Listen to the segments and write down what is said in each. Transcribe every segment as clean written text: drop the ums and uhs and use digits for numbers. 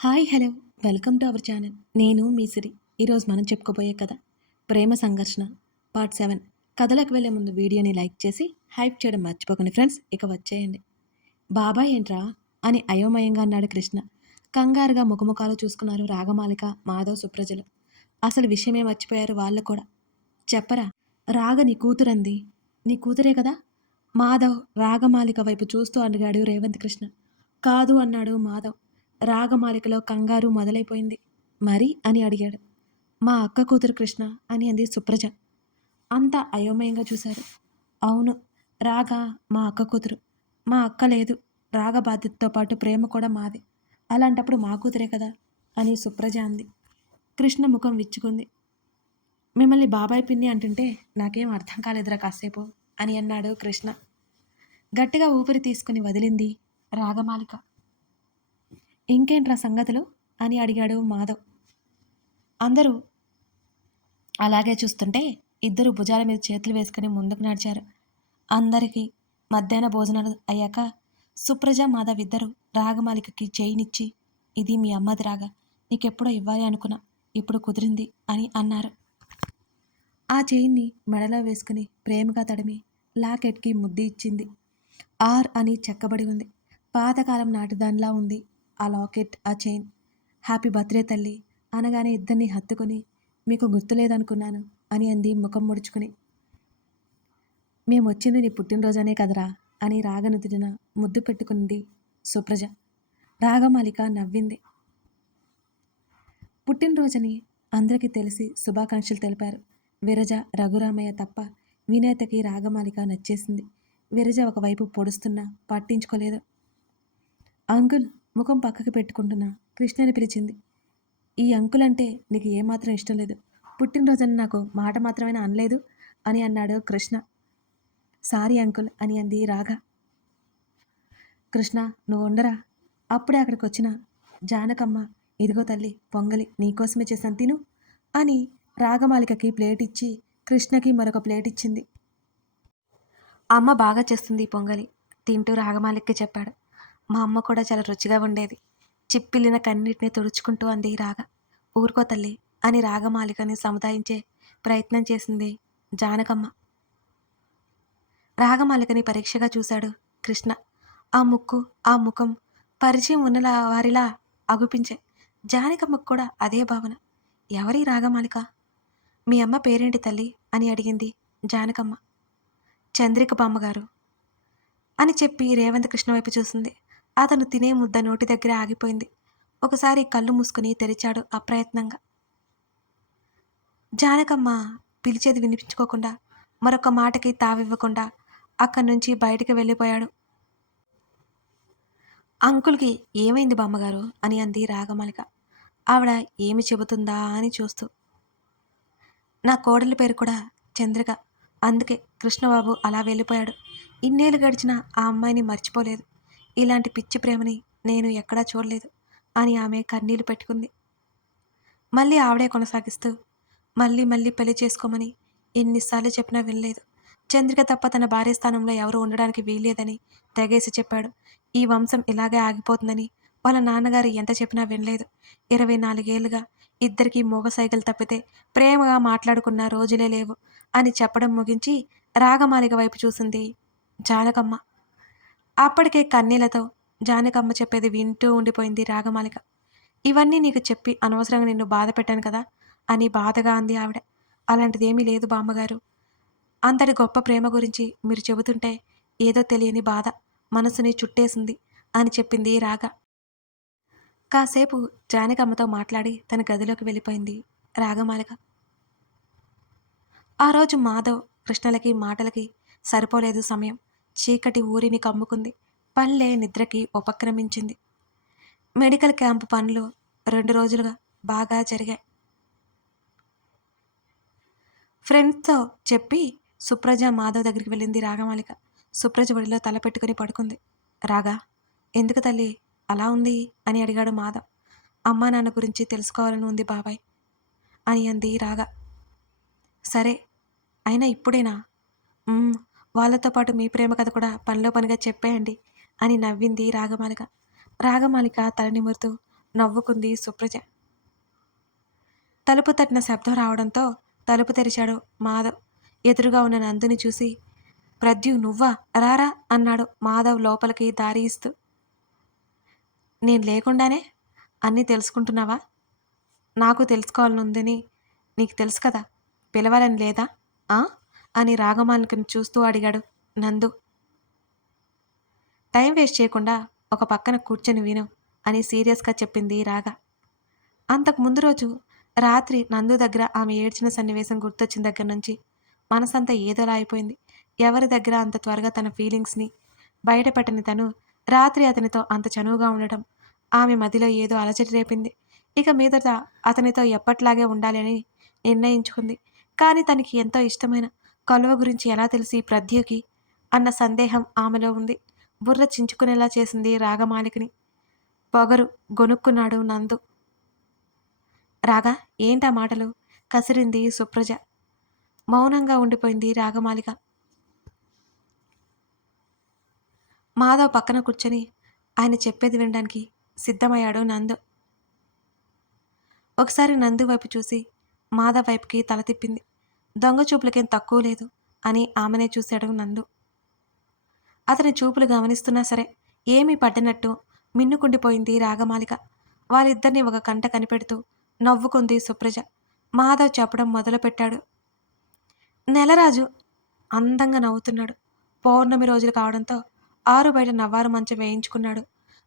Hi hello welcome to our channel. నేను మీ సిరి. ఈరోజు మనం చెప్పుకోబోయే కథ ప్రేమ సంఘర్షణ పార్ట్ 7. కథలకు వెళ్ళే ముందు వీడియోని లైక్ చేసి హైప్ చేయడం మర్చిపోకండి ఫ్రెండ్స్. ఇక వచ్చేయండి. బాబాయ్ ఏంట్రా అని అయోమయంగా అన్నాడు కృష్ణ. కంగారుగా ముఖముఖాలు చూసుకున్నారు రాగమాలిక, మాధవ్, సుప్రజలు. అసలు విషయమే మర్చిపోయారు వాళ్ళు కూడా. చెప్పరా, రాగ నీ కూతురంది. నీ కూతురే కదా? మాధవ్ రాగమాలిక వైపు చూస్తూ అడిగాడు రేవంత్ కృష్ణ. కాదు అన్నాడు మాధవ్. రాగమాలికలో కంగారు మొదలైపోయింది. మరి అని అడిగాడు. మా అక్క కూతురు కృష్ణ అని అంది సుప్రజ. అంతా అయోమయంగా చూశారు. అవును, రాగ మా అక్క కూతురు. మా అక్క లేదు. రాగ బాధ్యతతో పాటు ప్రేమ కూడా మాదే. అలాంటప్పుడు మా కూతురే కదా అని సుప్రజ అంది. కృష్ణ ముఖం విచ్చుకుంది. మిమ్మల్ని బాబాయ్ పిన్ని అంటుంటే నాకేం అర్థం కాలేదురా కాసేపు అని అన్నాడు కృష్ణ. గట్టిగా ఊపిరి తీసుకుని వదిలింది రాగమాలిక. ఇంకేంట్రా సంగతులు అని అడిగాడు మాధవ్. అందరూ అలాగే చూస్తుంటే ఇద్దరు భుజాల మీద చేతులు వేసుకుని ముందుకు నడిచారు. అందరికీ మధ్యాహ్న భోజనాలు అయ్యాక సుప్రజ, మాధవ్ ఇద్దరు రాగమాలికకి చేయినిచ్చి, ఇది మీ అమ్మది రాగా, నీకెప్పుడో ఇవ్వాలి అనుకున్నా, ఇప్పుడు కుదిరింది అని అన్నారు. ఆ చైన్ని మెడలో వేసుకుని ప్రేమగా తడిమి లాకెట్కి ముద్ది ఇచ్చింది. ఆర్ అని చెక్కబడి ఉంది. పాతకాలం నాటి దానిలా ఉంది ఆ లాకెట్, ఆ చైన్. హ్యాపీ బర్త్డే తల్లి అనగానే ఇద్దరిని హత్తుకుని, మీకు గుర్తులేదనుకున్నాను అని అంది ముఖం ముడుచుకుని. మేమొచ్చింది నీ పుట్టినరోజనే కదరా అని రాగనుదిరిన ముద్దు పెట్టుకుంది సుప్రజ. రాగమాలిక నవ్వింది. పుట్టినరోజని అందరికీ తెలిసి శుభాకాంక్షలు తెలిపారు. విరజ, రఘురామయ్య తప్ప వినేతకి రాగమాలిక నచ్చేసింది. విరజ ఒకవైపు పొడుస్తున్నా పట్టించుకోలేదు. అంకుల్ ముఖం పక్కకి పెట్టుకుంటున్నా కృష్ణని పిలిచింది. ఈ అంకుల్ అంటే నీకు ఏమాత్రం ఇష్టం లేదు. పుట్టినరోజని నాకు మాట మాత్రమే అనలేదు అని అన్నాడు కృష్ణ. సారీ అంకుల్ అని అంది రాగ. కృష్ణ నువ్వు ఉండరా, అప్పుడే అక్కడికి వచ్చిన జానకమ్మ, ఇదిగో తల్లి పొంగలి నీకోసమే చేశాను తిను అని రాగమాలికకి ప్లేట్ ఇచ్చి కృష్ణకి మరొక ప్లేట్ ఇచ్చింది. అమ్మ బాగా చేస్తుంది ఈ పొంగలి తింటూ రాగమాలికకి చెప్పాడు. మా అమ్మ కూడా చాలా రుచిగా ఉండేది. చిప్పిల్లిన కన్నీటిని తుడుచుకుంటూ అంది రాగ. ఊరుకో తల్లి అని రాగమాలికని సముదాయించే ప్రయత్నం చేసింది జానకమ్మ. రాగమాలికని పరీక్షగా చూశాడు కృష్ణ. ఆ ముక్కు, ఆ ముఖం పరిచయం ఉన్నలా వారిలా అగుపించే. జానకమ్మకు కూడా అదే భావన. ఎవరి రాగమాలిక? మీ అమ్మ పేరేంటి తల్లి అని అడిగింది జానకమ్మ. చంద్రిక బామ్మగారు అని చెప్పి రేవంత్ కృష్ణ వైపు చూసింది. అతను తినే ముద్ద నోటి దగ్గర ఆగిపోయింది. ఒకసారి కళ్ళు మూసుకుని తెరిచాడు అప్రయత్నంగా. జానకమ్మ పిలిచేది వినిపించుకోకుండా, మరొక మాటకి తావివ్వకుండా అక్కడి నుంచి బయటికి వెళ్ళిపోయాడు. అంకుల్కి ఏమైంది బామ్మగారు అని అంది రాగమాలిక. ఆవిడ ఏమి చెబుతుందా అని చూస్తూ. నా కోడలి పేరు కూడా చంద్రిక, అందుకే కృష్ణబాబు అలా వెళ్ళిపోయాడు. ఇన్నేళ్ళు గడిచినా ఆ అమ్మాయిని మర్చిపోలేదు. ఇలాంటి పిచ్చి ప్రేమని నేను ఎక్కడా చూడలేదు అని ఆమె కన్నీళ్లు పెట్టుకుంది. మళ్ళీ ఆవిడే కొనసాగిస్తూ, మళ్ళీ మళ్ళీ పెళ్లి చేసుకోమని ఎన్నిసార్లు చెప్పినా వినలేదు. చంద్రిక తప్ప తన భార్య స్థానంలో ఎవరు ఉండడానికి వీల్లేదని తెగేసి చెప్పాడు. ఈ వంశం ఇలాగే ఆగిపోతుందని వాళ్ళ నాన్నగారు ఎంత చెప్పినా వినలేదు. 24 ఏళ్లుగా ఇద్దరికీ మూగ సైగలు తప్పితే ప్రేమగా మాట్లాడుకున్న రోజులే లేవు అని చెప్పడం ముగించి రాగమాలిక వైపు చూసింది జానకమ్మ. అప్పటికే కన్నీళ్లతో జానకమ్మ చెప్పేది వింటూ ఉండిపోయింది రాగమాలిక. ఇవన్నీ నీకు చెప్పి అనవసరంగా నిన్ను బాధ పెట్టాను కదా అని బాధగా అంది ఆవిడ. అలాంటిదేమీ లేదు బామ్మగారు. అంతటి గొప్ప ప్రేమ గురించి మీరు చెబుతుంటే ఏదో తెలియని బాధ మనసుని చుట్టేసింది అని చెప్పింది రాగ. కాసేపు జానకమ్మతో మాట్లాడి తన గదిలోకి వెళ్ళిపోయింది రాగమాలిక. ఆ రోజు మాధవ్, కృష్ణలకి మాటలకి సరిపోలేదు సమయం. చీకటి ఊరిని కమ్ముకుంది. పల్లె నిద్రకి ఉపక్రమించింది. మెడికల్ క్యాంపు పనులు 2 రోజులుగా బాగా జరిగాయి. ఫ్రెండ్స్తో చెప్పి సుప్రజ, మాధవ్ దగ్గరికి వెళ్ళింది రాగమాలిక. సుప్రజ ఒడిలో తల పెట్టుకుని పడుకుంది. రాగా, ఎందుకు తల్లి అలా ఉంది అని అడిగాడు మాధవ్. అమ్మా నాన్న గురించి తెలుసుకోవాలని ఉంది బాబాయ్ అని అంది రాగా. సరే, అయినా ఇప్పుడేనా? వాళ్ళతో పాటు మీ ప్రేమ కథ కూడా పనిలో పనిగా చెప్పేయండి అని నవ్వింది రాగమాలిక. రాగమాలిక తల నిమురుతూ నవ్వుకుంది సుప్రజ. తలుపు తట్టిన శబ్దం రావడంతో తలుపు తెరిచాడు మాధవ్. ఎదురుగా ఉన్న నందుని చూసి, ప్రద్యు నువ్వా, రారా అన్నాడు మాధవ్ లోపలికి దారి ఇస్తూ. నేను లేకుండానే అన్నీ తెలుసుకుంటున్నావా? నాకు తెలుసుకోవాలనుందని నీకు తెలుసు కదా, పిలవాలని లేదా ఆ అని రాగమాలికను చూస్తూ అడిగాడు నందు. టైం వేస్ట్ చేయకుండా ఒక పక్కన కూర్చొని విను అని సీరియస్గా చెప్పింది రాగ. అంతకు ముందు రోజు రాత్రి నందు దగ్గర ఆమె ఏడ్చిన సన్నివేశం గుర్తొచ్చిన దగ్గర నుంచి మనసంతా ఏదోలా అయిపోయింది. ఎవరి దగ్గర అంత త్వరగా తన ఫీలింగ్స్ని బయటపెట్టని తను రాత్రి అతనితో అంత చనువుగా ఉండటం ఆమె మదిలో ఏదో అలజడి రేపింది. ఇక మీదట అతనితో ఎప్పట్లాగే ఉండాలని నిర్ణయించుకుంది. కానీ తనకి ఎంతో ఇష్టమైన కలువ గురించి ఎలా తెలిసి ప్రద్యుకి అన్న సందేహం ఆమెలో ఉంది. బుర్ర చించుకునేలా చేసింది రాగమాలికని. పొగరు గొనుక్కున్నాడు నందు. రాగా ఏంటా మాటలు కసిరింది సుప్రజ. మౌనంగా ఉండిపోయింది రాగమాలిక. మాధవ్ పక్కన కూర్చొని ఆయన చెప్పేది వినడానికి సిద్ధమయ్యాడు నందు. ఒకసారి నందు వైపు చూసి మాధవ్ వైపుకి తల తిప్పింది. దొంగ చూపులకేం తక్కువ లేదు అని ఆమెనే చూశాడు నందు. అతని చూపులు గమనిస్తున్నా సరే ఏమీ పడ్డనట్టు మిన్నుకుండిపోయింది రాగమాలిక. వాళ్ళిద్దరినీ ఒక కంట కనిపెడుతూ నవ్వుకుంది సుప్రజ. మాధవ్ చెప్పడం మొదలుపెట్టాడు. నెలరాజు అందంగా నవ్వుతున్నాడు. పౌర్ణమి రోజులు కావడంతో ఆరు బయట నవ్వారు మంచం వేయించుకున్నాడు.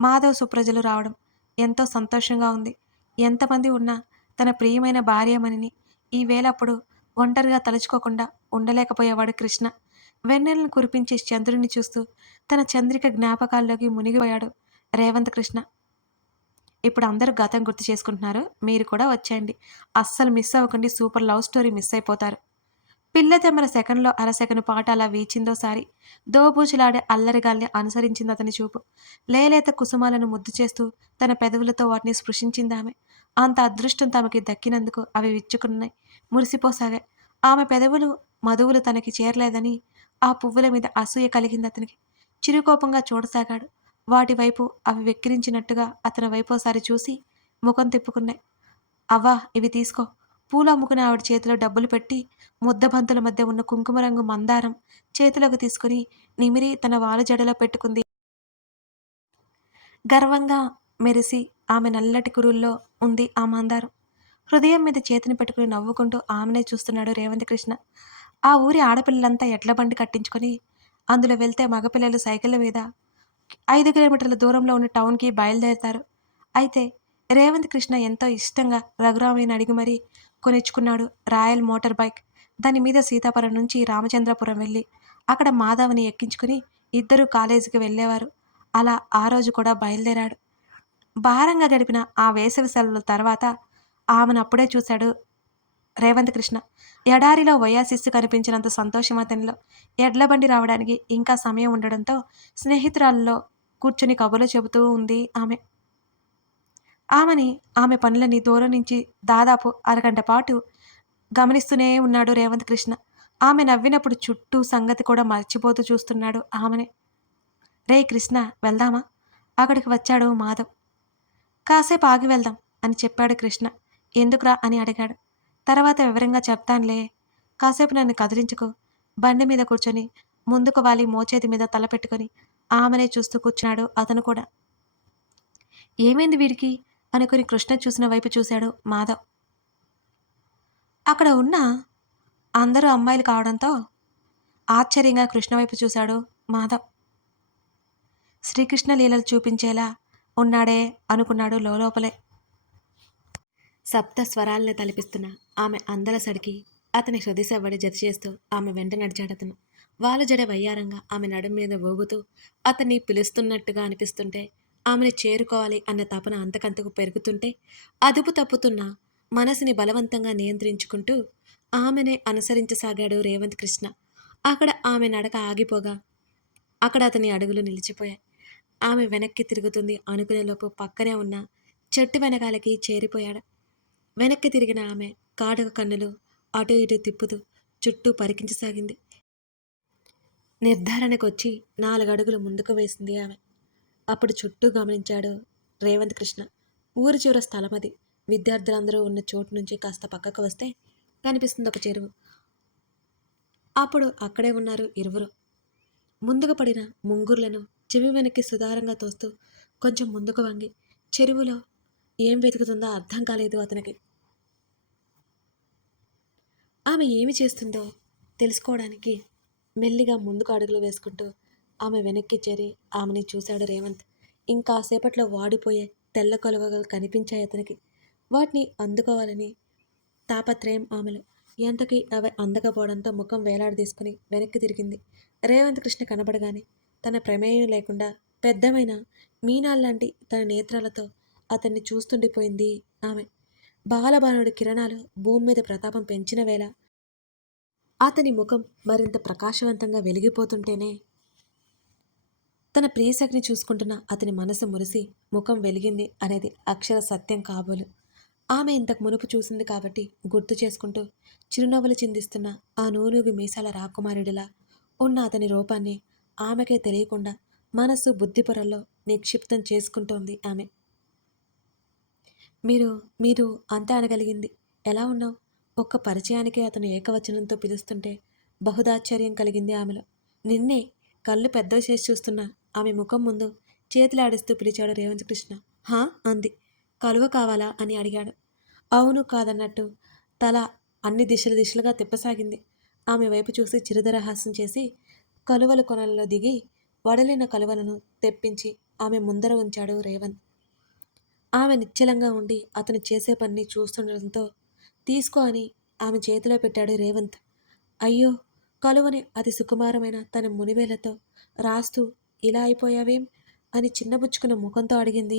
మాధవ్ సుప్రజలు రావడం ఎంతో సంతోషంగా ఉంది. ఎంతమంది ఉన్నా తన ప్రియమైన భార్యమణిని ఈ వేళప్పుడు ఒంటరిగా తలుచుకోకుండా ఉండలేకపోయేవాడు కృష్ణ. వెన్నెలను కురిపించే చంద్రుని చూస్తూ తన చంద్రిక జ్ఞాపకాల్లోకి మునిగిపోయాడు రేవంత్ కృష్ణ. ఇప్పుడు అందరూ గతం గుర్తు చేసుకుంటున్నారు, మీరు కూడా వచ్చేయండి. అస్సలు మిస్ అవ్వకండి, సూపర్ లవ్ స్టోరీ మిస్ అయిపోతారు. పిల్లతెమ్మల సెకండ్లో అరసెకను పాట అలా వీచిందోసారి. దోబూచులాడే అల్లరిగాల్ని అనుసరించింది అతని చూపు. లేలేత కుసుమాలను ముద్దు చేస్తూ తన పెదవులతో వాటిని స్పృశించిందామె. అంత అదృష్టం తమకి దక్కినందుకు అవి విచ్చుకున్నాయి, మురిసిపోసాగాయి. ఆమె పెదవులు మధువులు తనకి చేరలేదని ఆ పువ్వుల మీద అసూయ కలిగింది అతనికి. చిరుకోపంగా చూడసాగాడు. వాటి వైపు అవి వెక్కిరించినట్టుగా అతని వైపోసారి చూసి ముఖం తిప్పుకున్నాయి. అవ్వా ఇవి తీసుకో. పూలు అమ్ముకునే ఆవిడ చేతిలో డబ్బులు పెట్టి ముద్దబంతుల మధ్య ఉన్న కుంకుమ రంగు మందారం చేతిలోకి తీసుకుని నిమిరి తన వాలు జడలో పెట్టుకుంది. గర్వంగా మెరిసి ఆమె నల్లటి కురుల్లో ఉంది ఆ మందారం. హృదయం మీద చేతిని పెట్టుకుని నవ్వుకుంటూ ఆమెనే చూస్తున్నాడు రేవంత్ కృష్ణ. ఆ ఊరి ఆడపిల్లలంతా ఎడ్ల బండి కట్టించుకొని అందులో వెళ్తే మగపిల్లలు సైకిళ్ళ మీద 5 కిలోమీటర్ల దూరంలో ఉన్న టౌన్కి బయలుదేరతారు. అయితే రేవంత్ కృష్ణ ఎంతో ఇష్టంగా రఘురామయ్యని అడిగి మరీ కొనిచ్చుకున్నాడు రాయల్ మోటార్ బైక్. దాని మీద సీతాపురం నుంచి రామచంద్రపురం వెళ్ళి అక్కడ మాధవ్ని ఎక్కించుకుని ఇద్దరూ కాలేజీకి వెళ్ళేవారు. అలా ఆ రోజు కూడా బయలుదేరాడు. భారంగా గడిపిన ఆ వేసవి సెలవుల తర్వాత ఆమెను అప్పుడే చూశాడు రేవంత్ కృష్ణ. ఎడారిలో ఒయాసిస్ కనిపించినంత సంతోషం అతనిలో. ఎడ్లబండి రావడానికి ఇంకా సమయం ఉండడంతో స్నేహితురాల్లో కూర్చుని కబుర్లు చెబుతూ ఉంది ఆమె. ఆమె పనులని దూరం నుంచి దాదాపు అరగంట పాటు గమనిస్తూనే ఉన్నాడు రేవంత్ కృష్ణ. ఆమె నవ్వినప్పుడు చుట్టూ సంగతి కూడా మర్చిపోతూ చూస్తున్నాడు ఆమెనే. రే కృష్ణ వెళ్దామా? అక్కడికి వచ్చాడు మాధవ్. కాసేపు ఆగి వెళ్దాం అని చెప్పాడు కృష్ణ. ఎందుకురా అని అడిగాడు. తర్వాత వివరంగా చెప్తానులే, కాసేపు నన్ను కదిలించుకో. బండి మీద కూర్చొని ముందుకు వాలి మోచేతి మీద తల పెట్టుకొని ఆమెనే చూస్తూ కూర్చున్నాడు అతను కూడా. ఏమైంది వీడికి అనుకుని కృష్ణ చూసిన వైపు చూశాడు మాధవ్. అక్కడ ఉన్న అందరూ అమ్మాయిలు కావడంతో ఆశ్చర్యంగా కృష్ణ వైపు చూశాడు మాధవ్. శ్రీకృష్ణ లీలలు చూపించేలా ఉన్నాడే అనుకున్నాడు లోపలే. సప్త స్వరాలను తలపిస్తున్న ఆమె అందల సడికి అతని హృదయ సవ్వడి జత చేస్తూ ఆమె వెంట నడిచాడతను. వాళ్ళ జడ వయ్యారంగా ఆమె నడుం మీద ఊగుతూ అతన్ని పిలుస్తున్నట్టుగా అనిపిస్తుంటే, ఆమెను చేరుకోవాలి అన్న తపన అంతకంతకు పెరుగుతుంటే, అదుపు తప్పుతున్న మనసుని బలవంతంగా నియంత్రించుకుంటూ ఆమెనే అనుసరించసాగాడు రేవంత్ కృష్ణ. అక్కడ ఆమె నడక ఆగిపోగా అక్కడ అతని అడుగులు నిలిచిపోయాయి. ఆమె వెనక్కి తిరుగుతుంది అనుకునేలోపు పక్కనే ఉన్న చెట్టు వెనకాలకి చేరిపోయాడు. వెనక్కి తిరిగిన ఆమె కాటుక కన్నులు అటు ఇటు తిప్పుతూ చుట్టూ పరికించసాగింది. నిర్ధారణకొచ్చి 4 అడుగులు ముందుకు వేసింది ఆమె. అప్పుడు చుట్టూ గమనించాడు రేవంత్ కృష్ణ. ఊరి చివర స్థలం అది. విద్యార్థులందరూ ఉన్న చోటు నుంచి కాస్త పక్కకు వస్తే కనిపిస్తుంది ఒక చెరువు. అప్పుడు అక్కడే ఉన్నారు ఇరువురు. ముందుకు పడిన ముంగుర్లను చెవి వెనక్కి సుతారంగా తోస్తూ కొంచెం ముందుకు వంగి చెరువులో ఏం వెతుకుతుందో అర్థం కాలేదు అతనికి. ఆమె ఏమి చేస్తుందో తెలుసుకోవడానికి మెల్లిగా ముందుకు అడుగులు వేసుకుంటూ ఆమె వెనక్కి చేరి ఆమెని చూశాడు రేవంత్. ఇంకాసేపట్లో వాడిపోయే తెల్ల కొలవగలు కనిపించాయి అతనికి. వాటిని అందుకోవాలని తాపత్రయం ఆమెలో. ఎంతకీ అవి అందకపోవడంతో ముఖం వేలాడదీసుకుని వెనక్కి తిరిగింది. రేవంత్ కృష్ణ కనబడగానే తన ప్రమేయం లేకుండా పెద్దమైన మీనాల్లాంటి తన నేత్రాలతో అతన్ని చూస్తుండిపోయింది ఆమె. బాలబాణుడి కిరణాలు భూమి మీద ప్రతాపం పెంచిన వేళ అతని ముఖం మరింత ప్రకాశవంతంగా వెలిగిపోతుంటేనే తన ప్రియసఖిని చూసుకుంటున్న అతని మనసు మురిసి ముఖం వెలిగింది అనేది అక్షర సత్యం కాబోలు. ఆమె ఇంతకు మునుపు చూసింది కాబట్టి గుర్తు చేసుకుంటూ చిరునవ్వులు చిందిస్తున్న ఆ నూనూగు మీసాల రాకుమారుడిలా ఉన్న అతని రూపాన్ని ఆమెకే తెలియకుండా మనస్సు బుద్ధిపొరల్లో నిక్షిప్తం చేసుకుంటోంది ఆమె. మీరు మీరు అంతా అనగలిగింది. ఎలా ఉన్నావు? ఒక్క పరిచయానికే అతను ఏకవచనంతో పిలుస్తుంటే బహుదాశ్చర్యం కలిగింది ఆమెలో. నిన్నే కళ్ళు పెద్దవి చేసి చూస్తున్న ఆమె ముఖం ముందు చేతులాడిస్తూ పిలిచాడు రేవంత్ కృష్ణ. హా అంది. కలువ కావాలా అని అడిగాడు. అవును కాదన్నట్టు తల అన్ని దిశలుగా తిప్పసాగింది. ఆమె వైపు చూసి చిరుదరహాసం చేసి కలువల కొనలలో దిగి వడలిన కలువలను తెప్పించి ఆమె ముందర ఉంచాడు రేవంత్. ఆమె నిశ్చలంగా ఉండి అతను చేసే పనిని చూస్తుండటంతో తీసుకో అని ఆమె చేతిలో పెట్టాడు రేవంత్. అయ్యో కలువని అతి సుకుమారమైన తన మునివేలతో రాస్తూ ఇలా అయిపోయావేం అని చిన్నబుచ్చుకున్న ముఖంతో అడిగింది.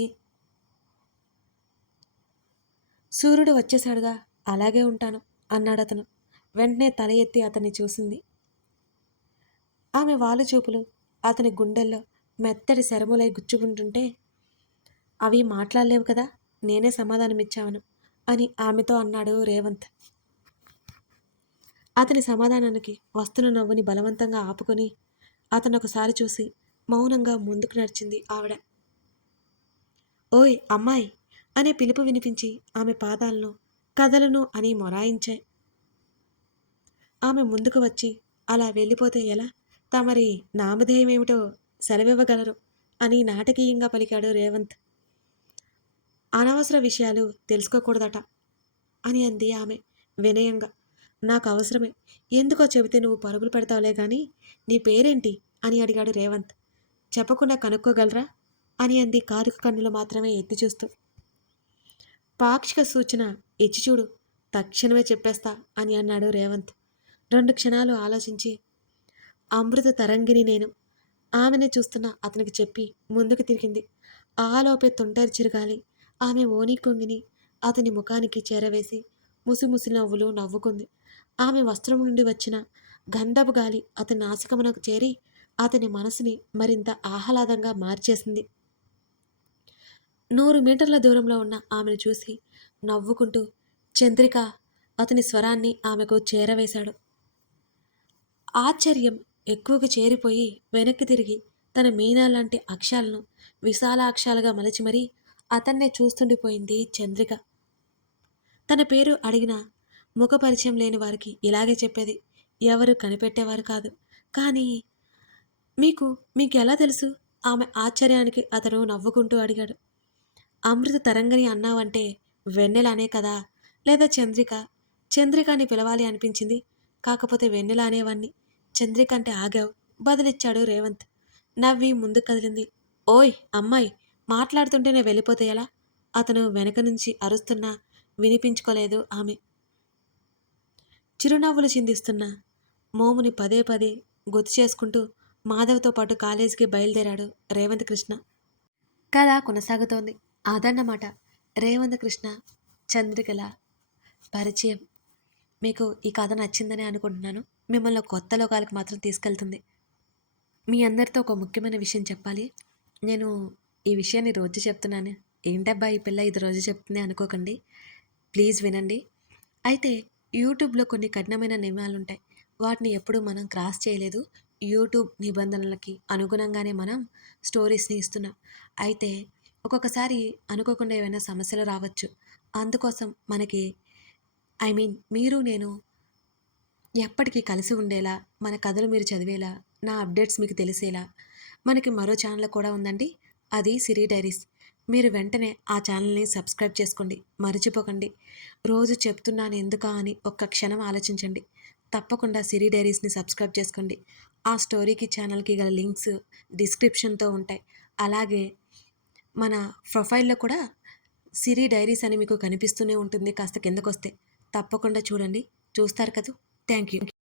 సూర్యుడు వచ్చేశాడుగా, అలాగే ఉంటాను అన్నాడతను. వెంటనే తల ఎత్తి అతన్ని చూసింది. ఆమె వాలు చూపులు అతని గుండెల్లో మెత్తడి శరములై గుచ్చుకుంటుంటే అవి మాట్లాడలేవు కదా, నేనే సమాధానమిచ్చాను అని ఆమెతో అన్నాడు రేవంత్. అతని సమాధానానికి వస్తున్న నవ్వుని బలవంతంగా ఆపుకొని అతను ఒకసారి చూసి మౌనంగా ముందుకు నడిచింది ఆవిడ. ఓయ్ అమ్మాయి అనే పిలుపు వినిపించి ఆమె పాదాలను కదలను అని మొరాయించాయి. ఆమె ముందుకు వచ్చి అలా వెళ్ళిపోతే ఎలా, తమరి నామధేయం ఏమిటో సెలవివ్వగలరు అని నాటకీయంగా పలికాడు రేవంత్. అనవసర విషయాలు తెలుసుకోకూడదట అని అంది ఆమె వినయంగా. నాకు అవసరమే, ఎందుకో చెబితే నువ్వు పరుగులు పెడతావులే గాని నీ పేరేంటి అని అడిగాడు రేవంత్. చెప్పకుండా కనుక్కోగలరా అని అంది కారుకు కన్నులు మాత్రమే ఎత్తి చూస్తూ. పాక్షిక సూచన ఇచ్చి చూడు, తక్షణమే చెప్పేస్తా అని అన్నాడు రేవంత్. 2 క్షణాలు ఆలోచించి అమృత తరంగిని నేను ఆమెనే చూస్తున్న అతనికి చెప్పి ముందుకు తిరిగింది. ఆలోపే తుంటరి చిరుగాలి ఆమె ఓనీ కొంగిని అతని ముఖానికి చేరవేసి ముసిముసి నవ్వులు నవ్వుకుంది. ఆమె వస్త్రం నుండి వచ్చిన గంధపు గాలి అతని నాసికమునకు చేరి అతని మనసుని మరింత ఆహ్లాదంగా మార్చేసింది. 100 మీటర్ల దూరంలో ఉన్న ఆమెను చూసి నవ్వుకుంటూ చంద్రిక అతని స్వరాన్ని ఆమెకు చేరవేశాడు. ఆశ్చర్యం ఎక్కువగా చేరిపోయి వెనక్కి తిరిగి తన మీనాలాంటి అక్షాలను విశాలాక్షాలుగా మలచి మరీ అతన్నే చూస్తుండిపోయింది చంద్రిక. తన పేరు అడిగిన ముఖపరిచయం లేని వారికి ఇలాగే చెప్పేది. ఎవరు కనిపెట్టేవారు కాదు. కానీ మీకు ఎలా తెలుసు? ఆమె ఆశ్చర్యానికి అతను నవ్వుకుంటూ అడిగాడు. అమృత తరంగని అన్నావంటే వెన్నెల అనే కదా, లేదా చంద్రిక? చంద్రిక అని పిలవాలి అనిపించింది, కాకపోతే వెన్నెల అనేవాణ్ణి. చంద్రిక అంటే ఆగావు బదులిచ్చాడు రేవంత్. నవ్వి ముందుకు కదిలింది. ఓయ్ అమ్మాయి, మాట్లాడుతుంటేనే వెళ్ళిపోతే ఎలా? అతను వెనక నుంచి అరుస్తున్నా వినిపించుకోలేదు ఆమె. చిరునవ్వులు చిందిస్తున్న మోముని పదే పదే గుర్తు చేసుకుంటూ మాధవ్తో పాటు కాలేజీకి బయలుదేరాడు రేవంత్ కృష్ణ. కథ కొనసాగుతోంది. అదన్నమాట రేవంత్ కృష్ణ చంద్రికల పరిచయం. మీకు ఈ కథ నచ్చిందని అనుకుంటున్నాను. మిమ్మల్ని కొత్త లోకాలకు మాత్రం తీసుకెళ్తుంది. మీ అందరితో ఒక ముఖ్యమైన విషయం చెప్పాలి. నేను ఈ విషయాన్ని రోజు చెప్తున్నాను. ఏంటబ్బా ఈ పిల్ల ఇది రోజు చెప్తుంది అనుకోకండి, ప్లీజ్ వినండి. అయితే యూట్యూబ్లో కొన్ని కఠినమైన నియమాలు ఉంటాయి. వాటిని ఎప్పుడు మనం క్రాస్ చేయలేదు. యూట్యూబ్ నిబంధనలకి అనుగుణంగానే మనం స్టోరీస్ని ఇస్తున్నాం. అయితే ఒక్కొక్కసారి అనుకోకుండా ఏవైనా సమస్యలు రావచ్చు. అందుకోసం మనకి మీరు నేను ఎప్పటికీ కలిసి ఉండేలా, మన కథలు మీరు చదివేలా, నా అప్డేట్స్ మీకు తెలిసేలా మనకి మరో ఛానల్ కూడా ఉందండి. అది సిరి డైరీస్. మీరు వెంటనే ఆ ఛానల్‌ని సబ్స్క్రైబ్ చేసుకోండి. మర్చిపోకండి. రోజు చెప్తున్నాను ఎందుకా అని ఒక్క క్షణం ఆలోచించండి. తప్పకుండా సిరి డైరీస్‌ని సబ్స్క్రైబ్ చేసుకోండి. ఆ స్టోరీకి, ఛానల్‌కి గల లింక్స్ డిస్క్రిప్షన్‌తో ఉంటాయి. అలాగే మన ప్రొఫైల్‌లో కూడా సిరి డైరీస్ అని మీకు కనిపిస్తూనే ఉంటుంది కాస్త కిందకొస్తే. తప్పకుండా చూడండి. చూస్తారు కదూ! Thank you.